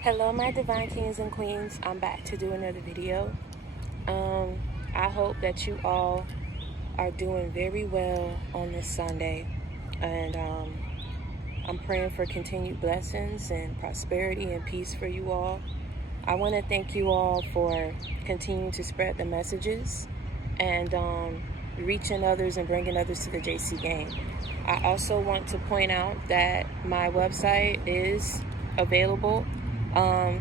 Hello my divine kings and queens, I'm back to do another video. I hope that you all are doing very well on this Sunday, and I'm praying for continued blessings and prosperity and peace for you all. I want to thank you all for continuing to spread the messages and reaching others and bringing others to the JC game. I also want to point out that my website is available and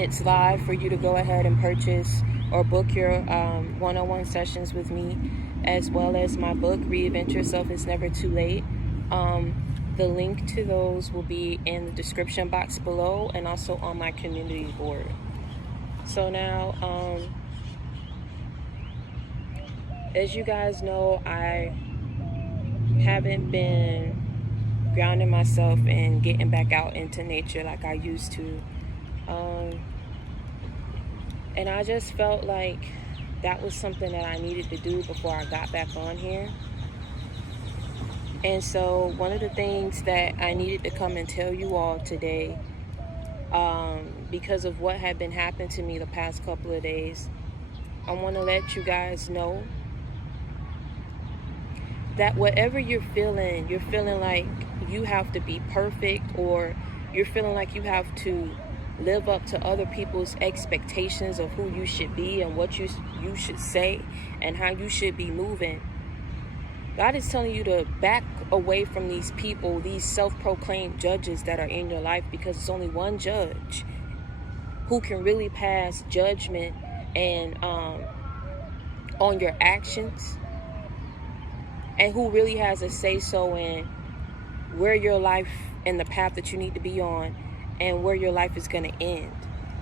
it's live for you to go ahead and purchase or book your one-on-one sessions with me, as well as my book, Reinvent Yourself, It's Never Too Late. The link to those will be in the description box below and also on my community board. So now, as you guys know, I haven't been grounding myself and getting back out into nature like I used to. And I just felt like that was something that I needed to do before I got back on here. And so one of the things that I needed to come and tell you all today, because of what had been happening to me the past couple of days, I want to let you guys know that whatever you're feeling like you have to be perfect, or you're feeling like you have to live up to other people's expectations of who you should be and what you should say and how you should be moving. God is telling you to back away from these people, these self-proclaimed judges that are in your life, because it's only one judge who can really pass judgment and on your actions, and who really has a say-so in where your life and the path that you need to be on and where your life is going to end.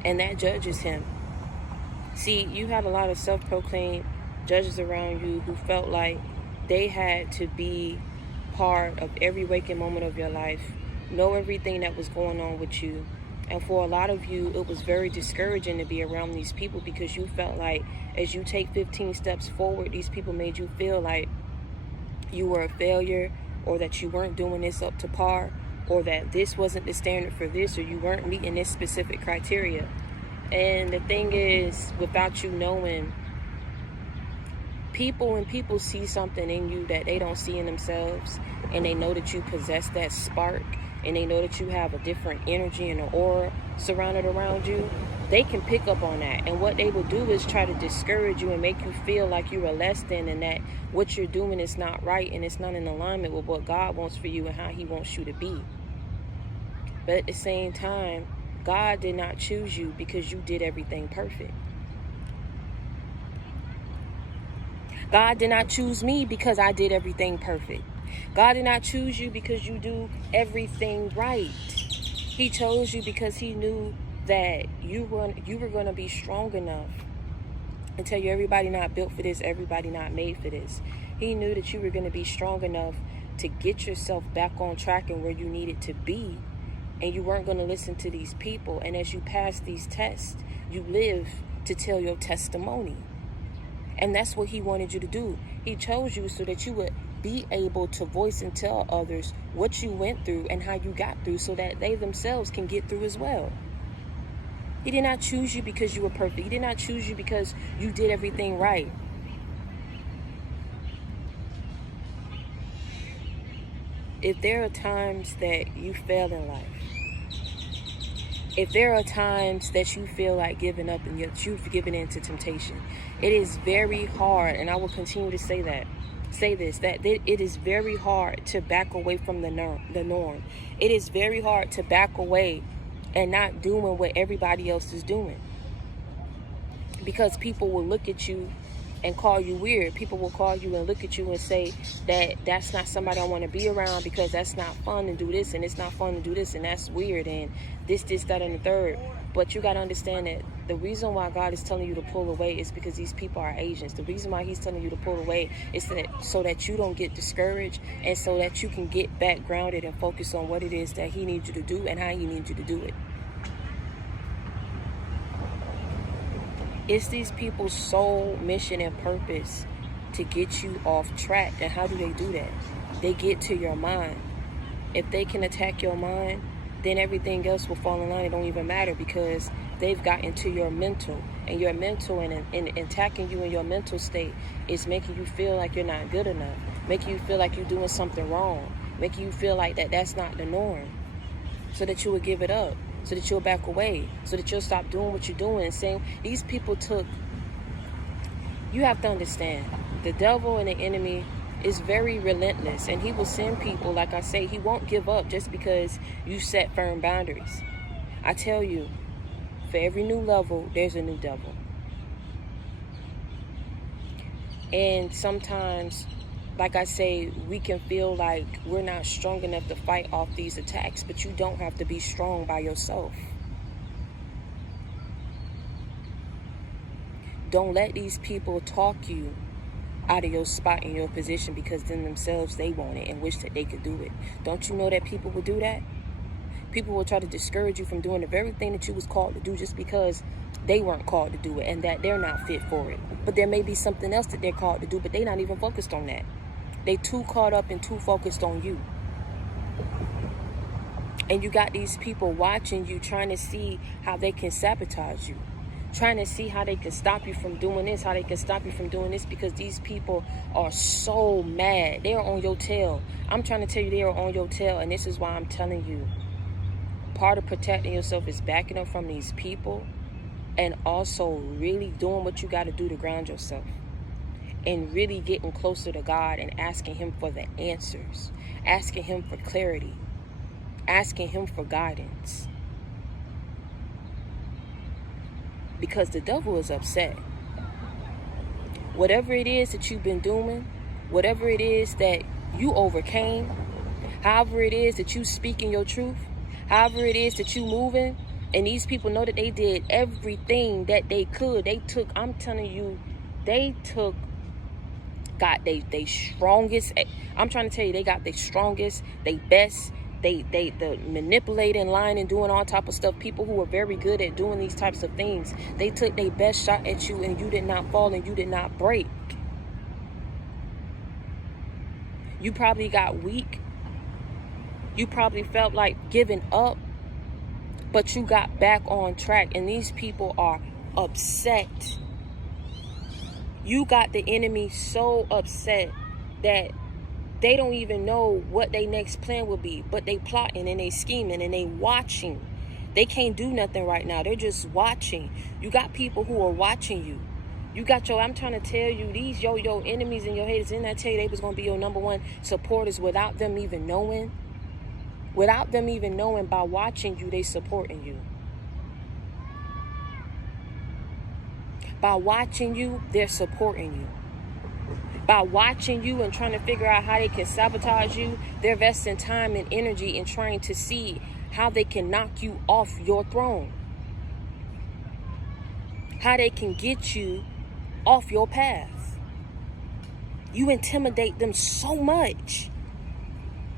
And that judge is him. See, you have a lot of self-proclaimed judges around you who felt like they had to be part of every waking moment of your life, know everything that was going on with you. And for a lot of you, it was very discouraging to be around these people, because you felt like as you take 15 steps forward, these people made you feel like you were a failure, or that you weren't doing this up to par, or that this wasn't the standard for this, or you weren't meeting this specific criteria. And the thing is, without you knowing, when people see something in you that they don't see in themselves, and they know that you possess that spark, and they know that you have a different energy and an aura surrounded around you, they can pick up on that. And what they will do is try to discourage you and make you feel like you are less than, and that what you're doing is not right and it's not in alignment with what God wants for you and how he wants you to be. But at the same time, God did not choose you because you did everything perfect. God did not choose me because I did everything perfect. God did not choose you because you do everything right. He chose you because he knew that you were going to be strong enough and tell you everybody not built for this, everybody not made for this. He knew that you were going to be strong enough to get yourself back on track and where you needed to be, and you weren't going to listen to these people. And as you pass these tests, you live to tell your testimony. And that's what he wanted you to do. He chose you so that you would be able to voice and tell others what you went through and how you got through, so that they themselves can get through as well. He did not choose you because you were perfect. He did not choose you because you did everything right. If there are times that you fail in life, if there are times that you feel like giving up and yet you've given in to temptation, it is very hard, and I will continue to say that it is very hard to back away from the norm. It is very hard to back away and not doing what everybody else is doing, because people will look at you and call you weird. People will call you and look at you and say that that's not somebody I want to be around, because that's not fun to do this, and it's not fun to do this, and that's weird, and this, that, and the third. But you got to understand that the reason why God is telling you to pull away is because these people are agents. The reason why he's telling you to pull away is so that you don't get discouraged, and so that you can get back grounded and focus on what it is that he needs you to do and how he needs you to do it. It's these people's sole mission and purpose to get you off track. And how do they do that? They get to your mind. If they can attack your mind, then everything else will fall in line. It don't even matter, because they've got into your mental, and your mental and attacking you in your mental state is making you feel like you're not good enough, making you feel like you're doing something wrong, making you feel like that's not the norm, so that you will give it up, so that you'll back away, so that you'll stop doing what you're doing. And saying these people you have to understand, the devil and the enemy is very relentless, and he will send people, like I say, he won't give up just because you set firm boundaries. I tell you, for every new level, there's a new devil. And sometimes, like I say, we can feel like we're not strong enough to fight off these attacks, but you don't have to be strong by yourself. Don't let these people talk you out of your spot in your position, because then themselves, they want it and wish that they could do it. Don't you know that people will do that? People will try to discourage you from doing the very thing that you was called to do, just because they weren't called to do it and that they're not fit for it. But there may be something else that they're called to do, but they're not even focused on that. They too caught up and too focused on you. And you got these people watching you, trying to see how they can sabotage you, trying to see how they can stop you from doing this, how they can stop you from doing this, because these people are so mad. They are on your tail. I'm trying to tell you, they are on your tail, and this is why I'm telling you, part of protecting yourself is backing up from these people, and also really doing what you got to do to ground yourself, and really getting closer to God and asking him for the answers, asking him for clarity, asking him for guidance. Because the devil is upset. Whatever it is that you've been doing, whatever it is that you overcame, however it is that you speaking your truth, however it is that you moving, and these people know that they did everything that they could. They took, I'm telling you, got they strongest. I'm trying to tell you, they got their strongest, they best. They manipulating, lying, and doing all type of stuff. People who are very good at doing these types of things, they took their best shot at you, and you did not fall, and you did not break. You probably got weak. You probably felt like giving up, but you got back on track, and these people are upset. You got the enemy so upset that they don't even know what their next plan will be, but they plotting and they scheming and they watching. They can't do nothing right now. They're just watching. You got people who are watching you. You got I'm trying to tell you, these your enemies and your haters, didn't I tell you they was going to be your number one supporters without them even knowing? Without them even knowing, by watching you, they supporting you. By watching you, they're supporting you. By watching you and trying to figure out how they can sabotage you, they're investing time and energy in trying to see how they can knock you off your throne. How they can get you off your path. You intimidate them so much.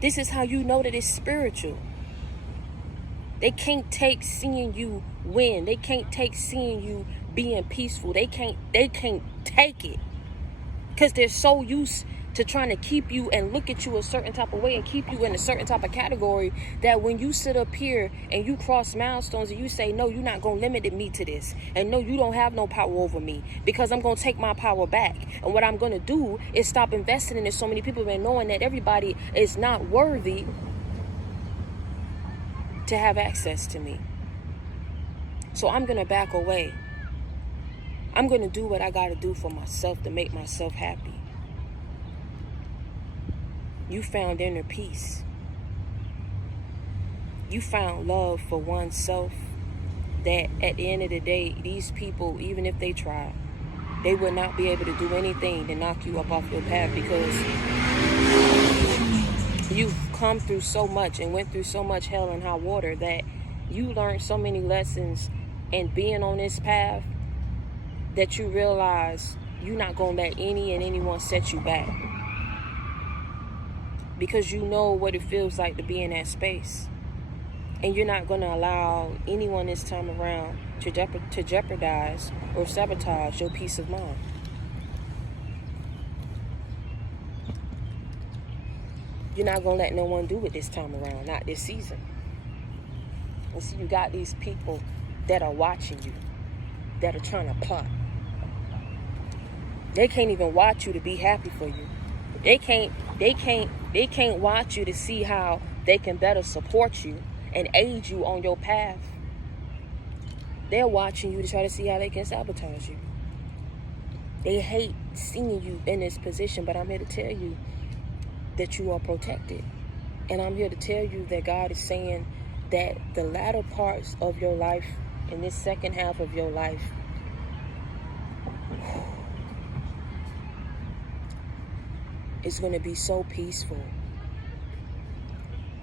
This is how you know that it's spiritual. They can't take seeing you win. They can't take seeing you being peaceful. They can't take it. Because they're so used to trying to keep you and look at you a certain type of way and keep you in a certain type of category, that when you sit up here and you cross milestones and you say, no, you're not going to limit me to this. And no, you don't have no power over me, because I'm going to take my power back. And what I'm going to do is stop investing in this. So many people have been knowing that everybody is not worthy to have access to me. So I'm going to back away. I'm going to do what I got to do for myself to make myself happy. You found inner peace. You found love for oneself, that at the end of the day, these people, even if they tried, they would not be able to do anything to knock you up off your path, because you've come through so much and went through so much hell and high water, that you learned so many lessons in being on this path, that you realize you're not going to let any and anyone set you back. Because you know what it feels like to be in that space. And you're not going to allow anyone this time around to jeopardize or sabotage your peace of mind. You're not going to let no one do it this time around, not this season. And see, you got these people that are watching you, that are trying to plot. They can't even watch you to be happy for you. They can't watch you to see how they can better support you and aid you on your path. They're watching you to try to see how they can sabotage you. They hate seeing you in this position, but I'm here to tell you that you are protected. And I'm here to tell you that God is saying that the latter parts of your life, in this second half of your life, is going to be so peaceful.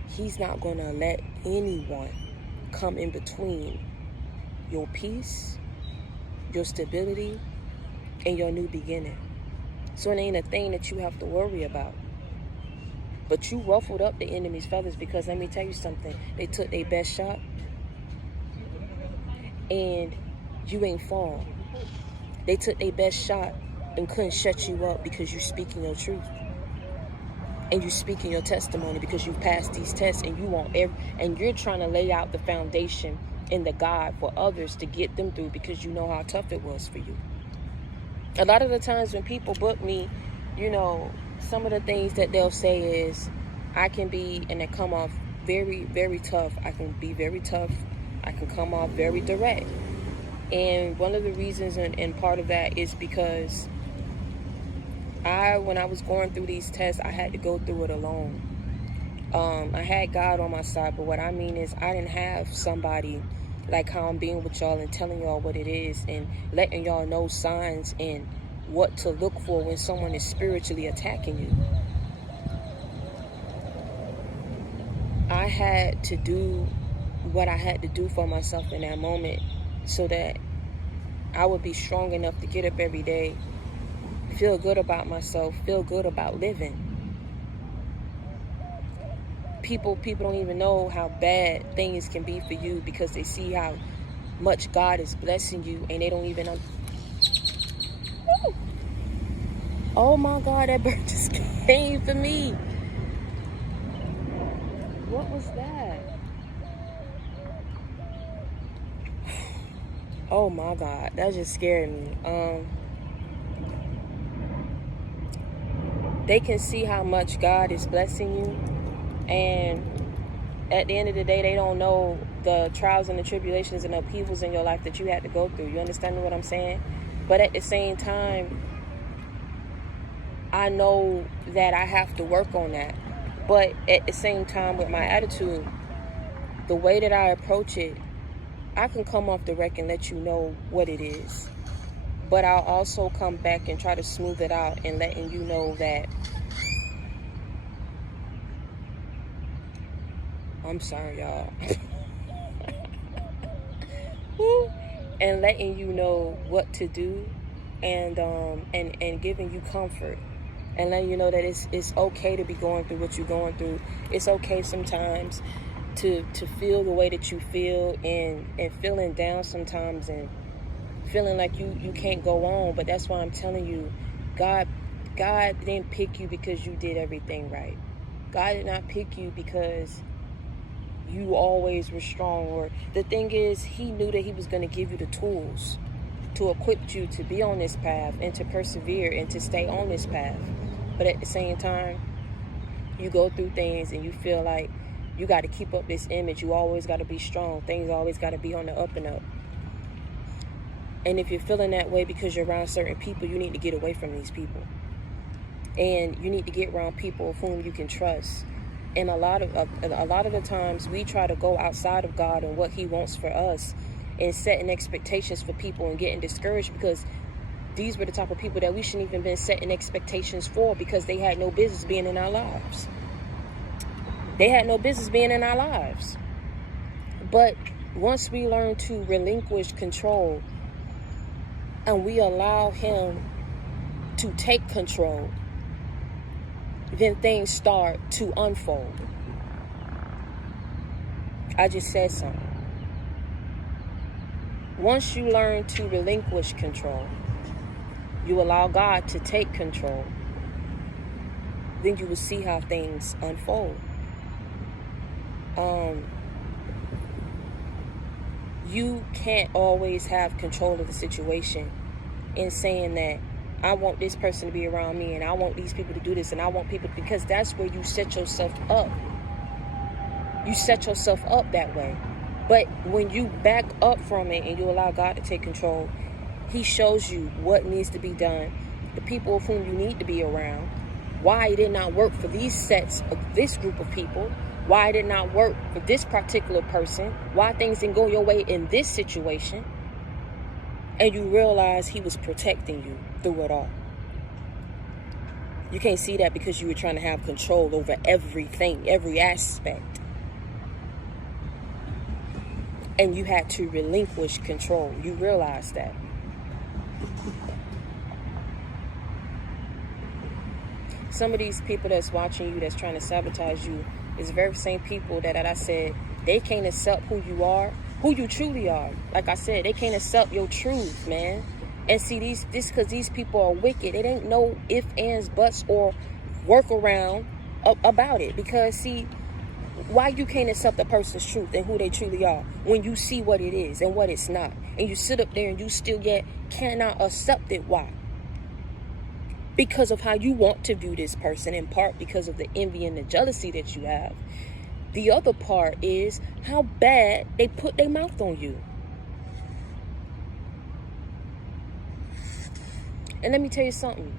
He's not going to let anyone come in between your peace, your stability, and your new beginning. So it ain't a thing that you have to worry about. But you ruffled up the enemy's feathers because, let me tell you something, they took their best shot and you ain't fall. They took their best shot and couldn't shut you up because you speaking your truth. And you speaking your testimony because you passed these tests, and you want and you're trying to lay out the foundation in the God for others to get them through because you know how tough it was for you. A lot of the times when people book me, you know, some of the things that they'll say is, I can be, and they come off very, very tough. I can be very tough. I can come off very direct. And one of the reasons and part of that is because when I was going through these tests, I had to go through it alone. I had God on my side, but what I mean is I didn't have somebody like how I'm being with y'all and telling y'all what it is and letting y'all know signs and what to look for when someone is spiritually attacking you. I had to do what I had to do for myself in that moment so that I would be strong enough to get up every day, feel good about myself, feel good about living. People don't even know how bad things can be for you because they see how much God is blessing you and they don't even know. Oh my God, that bird just came for me. What was that? Oh my God, that just scared me. They can see how much God is blessing you, and at the end of the day, they don't know the trials and the tribulations and upheavals in your life that you had to go through. You understand what I'm saying? But at the same time, I know that I have to work on that. But at the same time, with my attitude, the way that I approach it, I can come off the wreck and let you know what it is. But I'll also come back and try to smooth it out and letting you know that I'm sorry, y'all. And letting you know what to do and giving you comfort and letting you know that it's okay to be going through what you're going through. It's okay sometimes to feel the way that you feel and feeling down sometimes and feeling like you can't go on. But that's why I'm telling you, God didn't pick you because you did everything right. God did not pick you because you always were strong. Or the thing is, he knew that he was going to give you the tools to equip you to be on this path and to persevere and to stay on this path. But at the same time, you go through things and you feel like you got to keep up this image. You always got to be strong. Things always got to be on the up and up. And if you're feeling that way because you're around certain people, you need to get away from these people. And you need to get around people of whom you can trust. And a lot of the times we try to go outside of God and what he wants for us and setting expectations for people and getting discouraged because these were the type of people that we shouldn't even been setting expectations for because they had no business being in our lives. They had no business being in our lives. But once we learn to relinquish control and we allow him to take control, then things start to unfold. I just said something. Once you learn to relinquish control, you allow God to take control, then you will see how things unfold. you can't always have control of the situation in saying that I want this person to be around me and I want these people to do this and I want people, because that's where you set yourself up. You set yourself up that way. But when you back up from it and you allow God to take control, he shows you what needs to be done, the people of whom you need to be around, why it did not work for these sets of this group of people, why it did not work for this particular person, why things didn't go your way in this situation. And you realize he was protecting you through it all. You can't see that because you were trying to have control over everything, every aspect. And you had to relinquish control. You realize that. Some of these people that's watching you, that's trying to sabotage you, is the very same people that I said, they can't accept who you are, who you truly are. Like I said, they can't accept your truth, man. And see, this because these people are wicked. It ain't no ifs, ands, buts, or workaround about it. Because, see, why you can't accept a person's truth and who they truly are when you see what it is and what it's not, and you sit up there and you still yet cannot accept it? Why? Because of how you want to view this person, in part because of the envy and the jealousy that you have. The other part is how bad they put their mouth on you. And let me tell you something.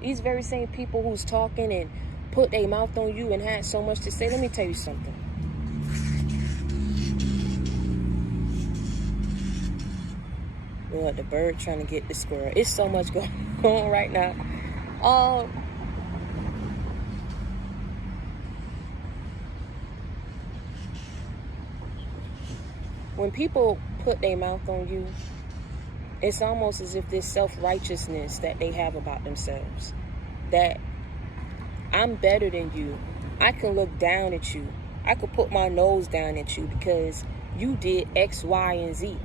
These very same people who's talking and put their mouth on you and had so much to say, let me tell you something. Look, the bird trying to get the squirrel. It's so much going on right now. When people put their mouth on you, it's almost as if this self-righteousness that they have about themselves, that I'm better than you. I can look down at you. I could put my nose down at you because you did X, Y, and Z.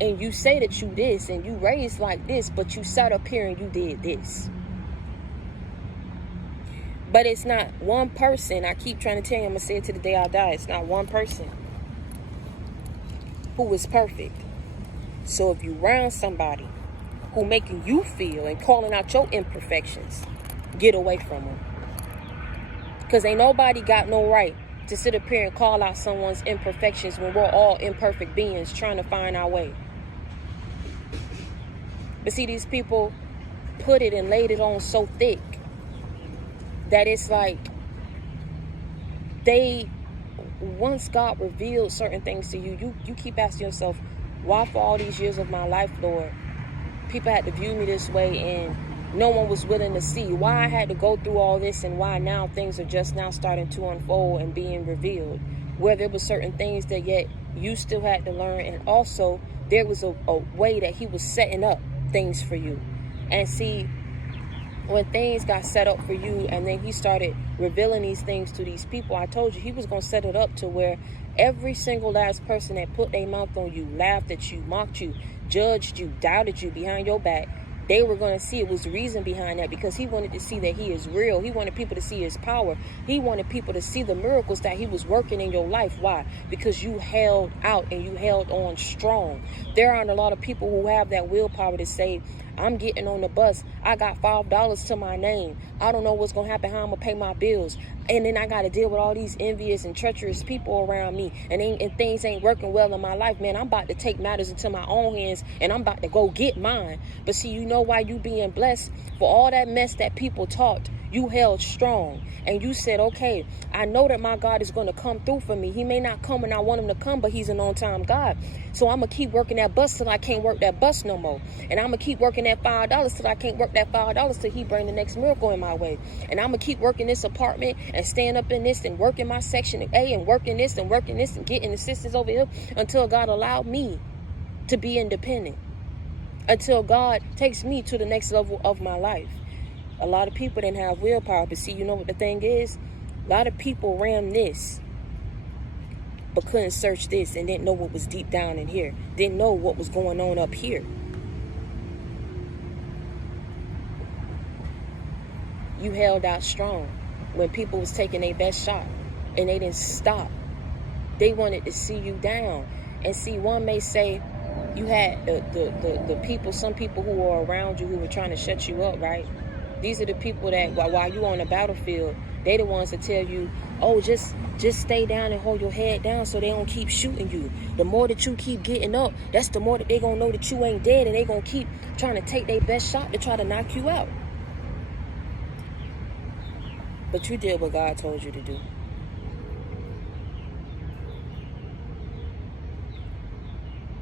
And you say that you this and you raised like this, but you sat up here and you did this. But it's not one person. I keep trying to tell you, I'm going to say it to the day I die. It's not one person who is perfect. So if you around somebody who making you feel and calling out your imperfections, get away from them. Because ain't nobody got no right to sit up here and call out someone's imperfections when we're all imperfect beings trying to find our way. But see, these people put it and laid it on so thick that it's like once God revealed certain things to you, you keep asking yourself, why for all these years of my life, Lord, people had to view me this way and no one was willing to see why I had to go through all this, and why now things are just now starting to unfold and being revealed, where there were certain things that yet you still had to learn. And also there was a way that he was setting up things for you. And see, when things got set up for you and then he started revealing these things to these people, I told you he was going to set it up to where every single last person that put their mouth on you, laughed at you, mocked you, judged you, doubted you behind your back, they were going to see it was the reason behind that, because he wanted to see that he is real. He wanted people to see his power. He wanted people to see the miracles that he was working in your life. Why? Because you held out and you held on strong. There aren't a lot of people who have that willpower to say, I'm getting on the bus. I got $5 to my name. I don't know what's going to happen, how I'm going to pay my bills. And then I got to deal with all these envious and treacherous people around me. And things ain't working well in my life. Man, I'm about to take matters into my own hands and I'm about to go get mine. But see, you know why you being blessed? For all that mess that people talked, you held strong. And you said, okay, I know that my God is going to come through for me. He may not come when I want him to come, but he's an on-time God. So I'm going to keep working that bus till I can't work that bus no more. And I'm going to keep working that $5 till I can't work that $5 till he bring the next miracle in my way. And I'm going to keep working this apartment and staying up in this and working my section A and working this and getting assistance over here until God allowed me to be independent. Until God takes me to the next level of my life. A lot of people didn't have willpower, but see, you know what the thing is? A lot of people ran this, but couldn't search this and didn't know what was deep down in here. Didn't know what was going on up here. You held out strong when people was taking their best shot and they didn't stop. They wanted to see you down. And see, one may say you had the people, some people who are around you who were trying to shut you up, right? These are the people that while you on the battlefield, they the ones that tell you, oh, just stay down and hold your head down so they don't keep shooting you. The more that you keep getting up, that's the more that they gonna know that you ain't dead, and they gonna keep trying to take their best shot to try to knock you out. But you did what God told you to do.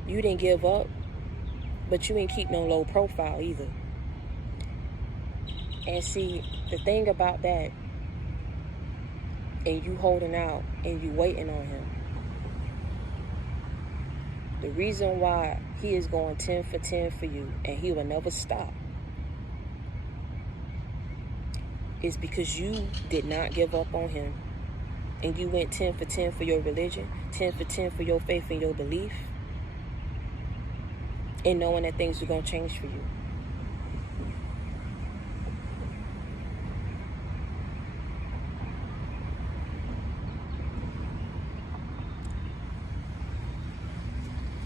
You didn't give up, but you ain't keep no low profile either. And see, the thing about that, and you holding out and you waiting on him, the reason why he is going 10 for 10 for you and he will never stop is because you did not give up on him, and you went 10 for 10 for your religion, 10 for 10 for your faith and your belief, and knowing that things are going to change for you.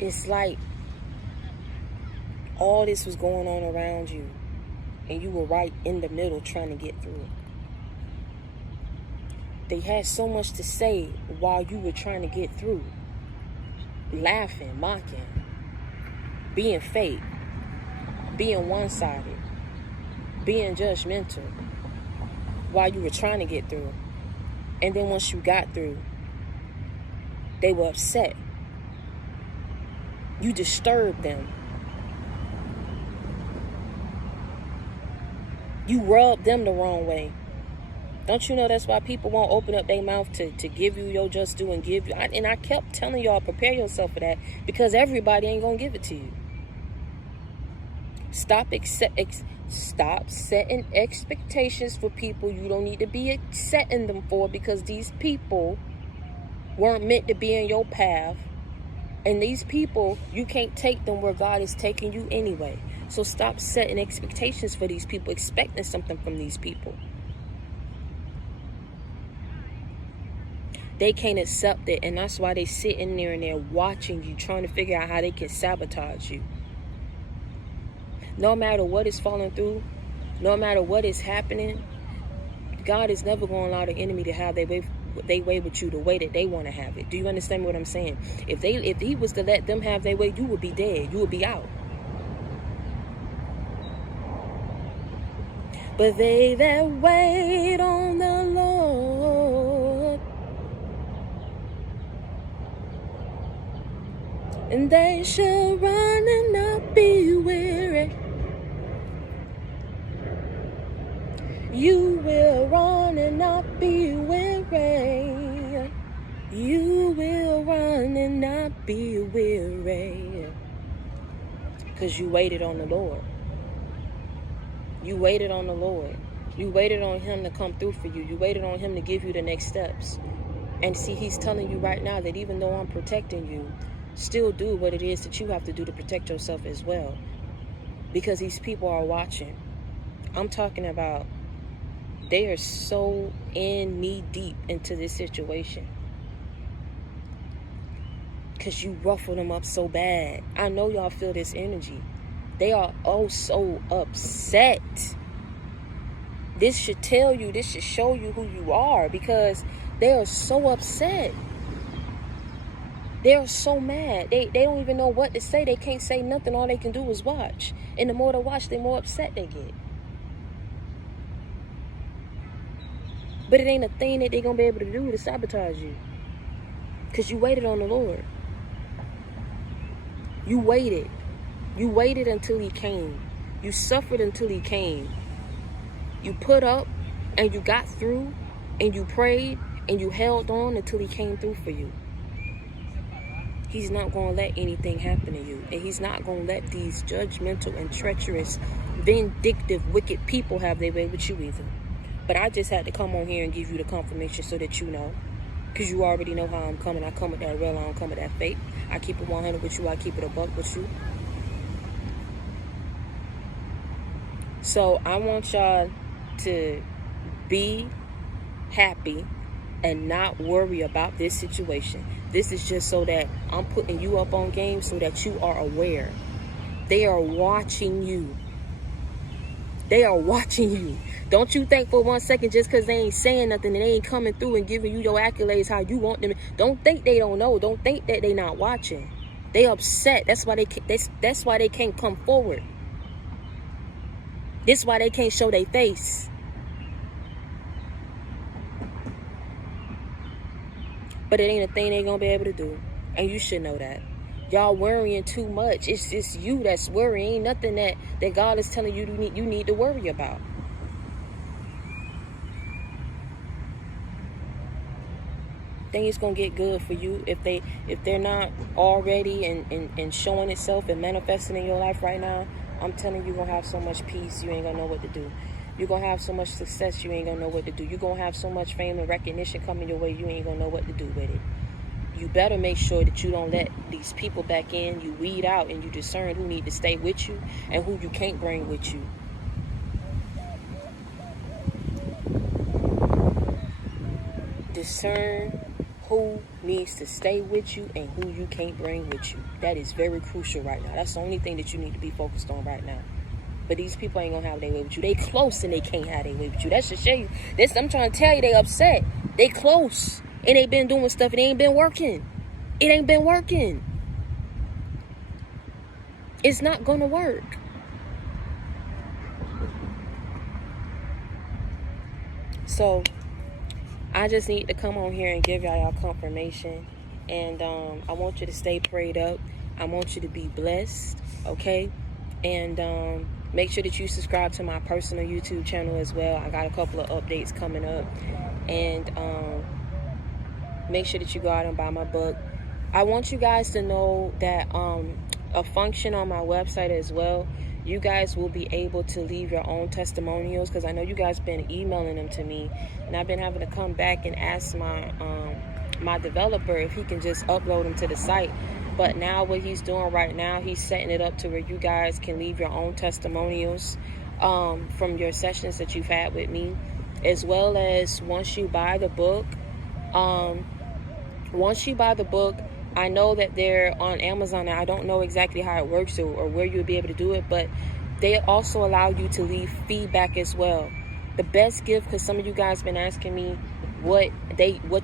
It's like all this was going on around you, and you were right in the middle trying to get through it. They had so much to say while you were trying to get through. Laughing, mocking, being fake, being one-sided, being judgmental while you were trying to get through. And then once you got through, they were upset. You disturbed them. You rubbed them the wrong way. Don't you know that's why people won't open up their mouth to give you your just due and give you? And I kept telling y'all, prepare yourself for that, because everybody ain't going to give it to you. Stop setting expectations for people you don't need to be setting them for, because these people weren't meant to be in your path. And these people, you can't take them where God is taking you anyway. So stop setting expectations for these people, expecting something from these people. They can't accept it, and that's why they sitting there and they're watching you, trying to figure out how they can sabotage you. No matter what is falling through, no matter what is happening, God is never going to allow the enemy to have their way with you the way that they want to have it. Do you understand what I'm saying? If he was to let them have their way, you would be dead. You would be out. But they that wait on the Lord, and they shall run and not be weary. You will run and not be weary. You will run and not be weary. Because you waited on the Lord. You waited on the Lord. You waited on him to come through for you. You waited on him to give you the next steps. And see, he's telling you right now that even though I'm protecting you, still do what it is that you have to do to protect yourself as well. Because these people are watching. I'm talking about, they are so knee deep into this situation. Because you ruffled them up so bad. I know y'all feel this energy. They are oh so upset. This should tell you, this should show you who you are, because they are so upset. They are so mad. They don't even know what to say. They can't say nothing. All they can do is watch. And the more they watch, the more upset they get. But it ain't a thing that they're going to be able to do to sabotage you. Because you waited on the Lord. You waited. You waited until he came. You suffered until he came. You put up and you got through, and you prayed and you held on until he came through for you. He's not going to let anything happen to you. And he's not going to let these judgmental and treacherous, vindictive, wicked people have their way with you either. But I just had to come on here and give you the confirmation so that you know. Because you already know how I'm coming. I come with that real, I don't come with that fake. I keep it 100 with you. I keep it a buck with you. So I want y'all to be happy and not worry about this situation. This is just so that I'm putting you up on game so that you are aware. They are watching you. They are watching you. Don't you think for 1 second just because they ain't saying nothing and they ain't coming through and giving you your accolades how you want them. Don't think they don't know. Don't think that they not watching. They upset. That's why that's why they can't come forward. That's why they can't show their face. But it ain't a thing they gonna be able to do. And you should know that. Y'all worrying too much. It's just you that's worrying. Ain't nothing that God is telling you you need to worry about. Think it's gonna get good for you if they're not already and showing itself and manifesting in your life right now. I'm telling you, you're gonna have so much peace you ain't gonna know what to do. You're gonna have so much success you ain't gonna know what to do. You're gonna have so much fame and recognition coming your way you ain't gonna know what to do with it. You better make sure that you don't let these people back in. You weed out and you discern who need to stay with you and who you can't bring with you. Discern who needs to stay with you and who you can't bring with you. That is very crucial right now. That's the only thing that you need to be focused on right now. But these people ain't gonna have their way with you. They close and they can't have their way with you. That should show you. I'm trying to tell you, they upset. They close. And they been doing stuff and it ain't been working. It ain't been working. It's not gonna work. So I just need to come on here and give y'all confirmation. And I want you to stay prayed up. I want you to be blessed, okay? And make sure that you subscribe to my personal YouTube channel as well. I got a couple of updates coming up. And make sure that you go out and buy my book. I want you guys to know that a function on my website as well, you guys will be able to leave your own testimonials, because I know you guys been emailing them to me, and I've been having to come back and ask my developer if he can just upload them to the site. But now what he's doing right now, he's setting it up to where you guys can leave your own testimonials from your sessions that you've had with me, as well as once you buy the book. I know that they're on Amazon, and I don't know exactly how it works or where you'll be able to do it, but they also allow you to leave feedback as well. The best gift, because some of you guys been asking me what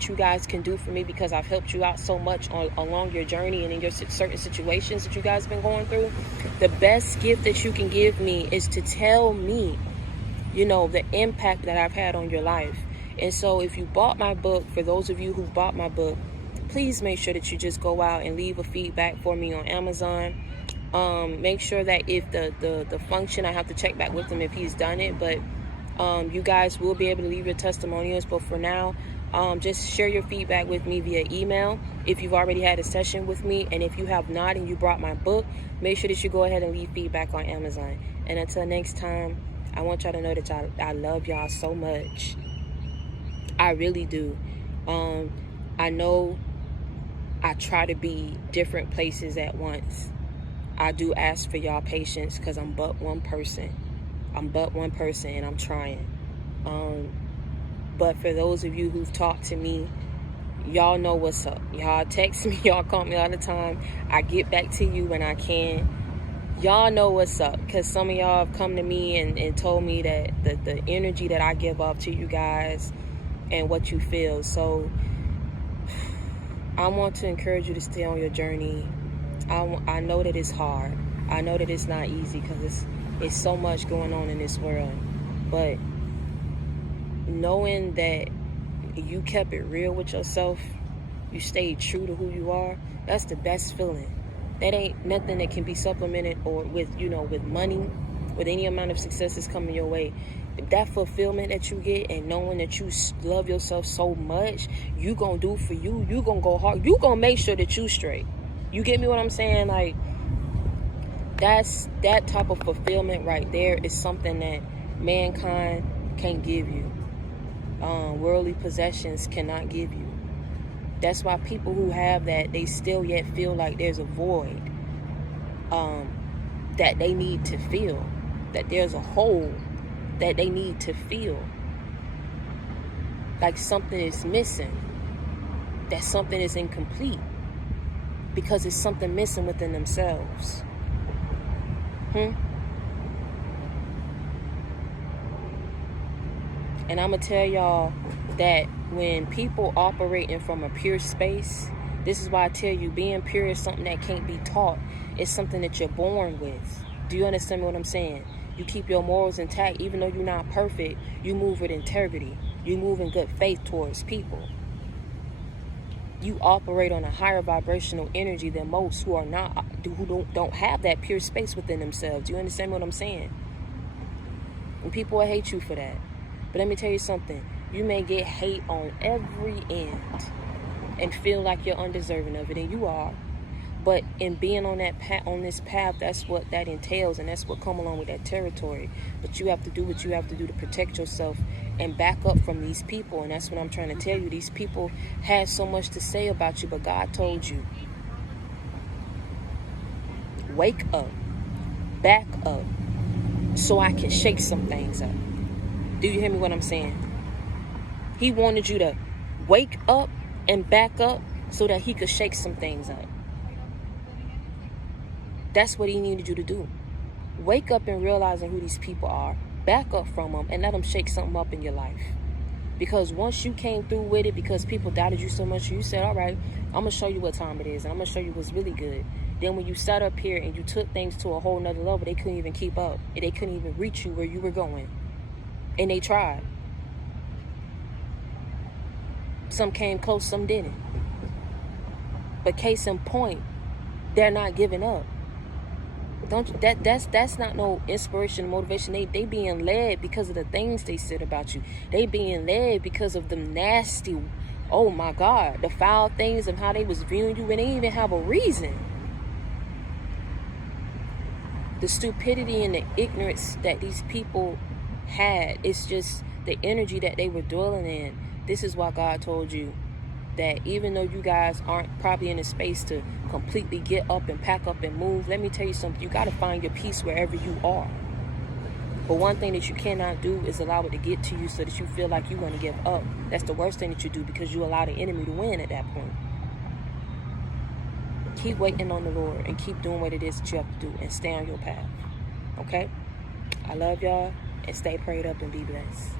you guys can do for me, because I've helped you out so much along your journey and in your certain situations that you guys been going through. The best gift that you can give me is to tell me, the impact that I've had on your life. And so if you bought my book, for those of you who bought my book, please make sure that you just go out and leave a feedback for me on Amazon. Make sure that if the function, I have to check back with him if he's done it, but you guys will be able to leave your testimonials. But for now, just share your feedback with me via email if you've already had a session with me. And if you have not and you brought my book, make sure that you go ahead and leave feedback on Amazon. And until next time, I want y'all to know that I love y'all so much. I really do. I know I try to be different places at once. I do ask for y'all patience, because I'm but one person. And I'm trying. But for those of you who've talked to me, y'all know what's up. Y'all text me, y'all call me all the time. I get back to you when I can. Y'all know what's up, because some of y'all have come to me and told me that the energy that I give off to you guys and what you feel. So I want to encourage you to stay on your journey. I know that it's hard. I know that it's not easy, because it's so much going on in this world. But knowing that you kept it real with yourself, you stayed true to who you are, that's the best feeling. That ain't nothing that can be supplemented or with money, with any amount of success that's coming your way. That fulfillment that you get, and knowing that you love yourself so much, you gonna do for you. You gonna go hard. You gonna make sure that you straight. You get me what I'm saying? Like, that type of fulfillment right there is something that mankind can't give you. Worldly possessions cannot give you. That's why people who have that, they still yet feel like there's a void that they need to fill, that there's a hole that they need to fill. like something is missing, that something is incomplete, because it's something missing within themselves. And I'm going to tell y'all that when people operating from a pure space, this is why I tell you, being pure is something that can't be taught. It's something that you're born with. Do you understand what I'm saying? You keep your morals intact. Even though you're not perfect, you move with integrity. You move in good faith towards people. You operate on a higher vibrational energy than most who are not, who don't have that pure space within themselves. Do you understand what I'm saying? And people will hate you for that. But let me tell you something. You may get hate on every end and feel like you're undeserving of it, and you are. But in being on that on this path, that's what that entails, and that's what come along with that territory. But you have to do what you have to do to protect yourself and back up from these people. And that's what I'm trying to tell you. These people had so much to say about you, but God told you, wake up, back up, so I can shake some things up. Do you hear me what I'm saying? He wanted you to wake up and back up so that he could shake some things up. That's what he needed you to do. Wake up and realizing who these people are. Back up from them and let them shake something up in your life. Because once you came through with it, because people doubted you so much, you said, all right, I'm going to show you what time it is. And I'm going to show you what's really good. Then when you sat up here and you took things to a whole nother level, they couldn't even keep up. They couldn't even reach you where you were going. And they tried. Some came close, some didn't. But case in point, they're not giving up. That's not no inspiration and motivation. They being led because of the things they said about you. They being led because of the nasty, oh my God, the foul things of how they was viewing you, and they even have a reason. The stupidity and the ignorance that these people had, it's just the energy that they were dwelling in. This is why God told you that even though you guys aren't probably in a space to completely get up and pack up and move, let me tell you something. You got to find your peace wherever you are. But one thing that you cannot do is allow it to get to you so that you feel like you're going to give up. That's the worst thing that you do, because you allow the enemy to win at that point. Keep waiting on the Lord and keep doing what it is that you have to do and stay on your path. Okay? I love y'all, and stay prayed up and be blessed.